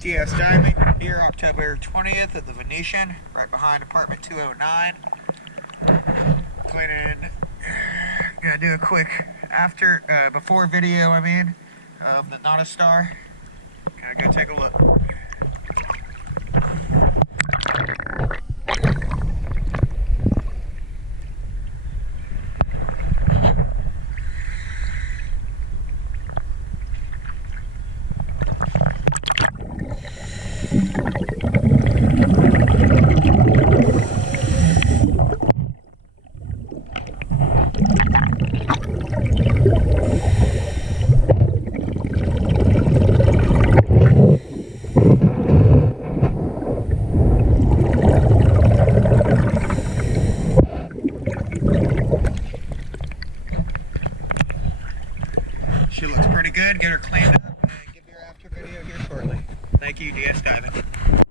DS Diving here October 20th at the Venetian, right behind apartment 209. Cleaning. Gonna do a quick before video, of the Nautistar. Gotta go take a look. She looks pretty good. Get her cleaned up and give you her after video here shortly. Thank you, DS Diving.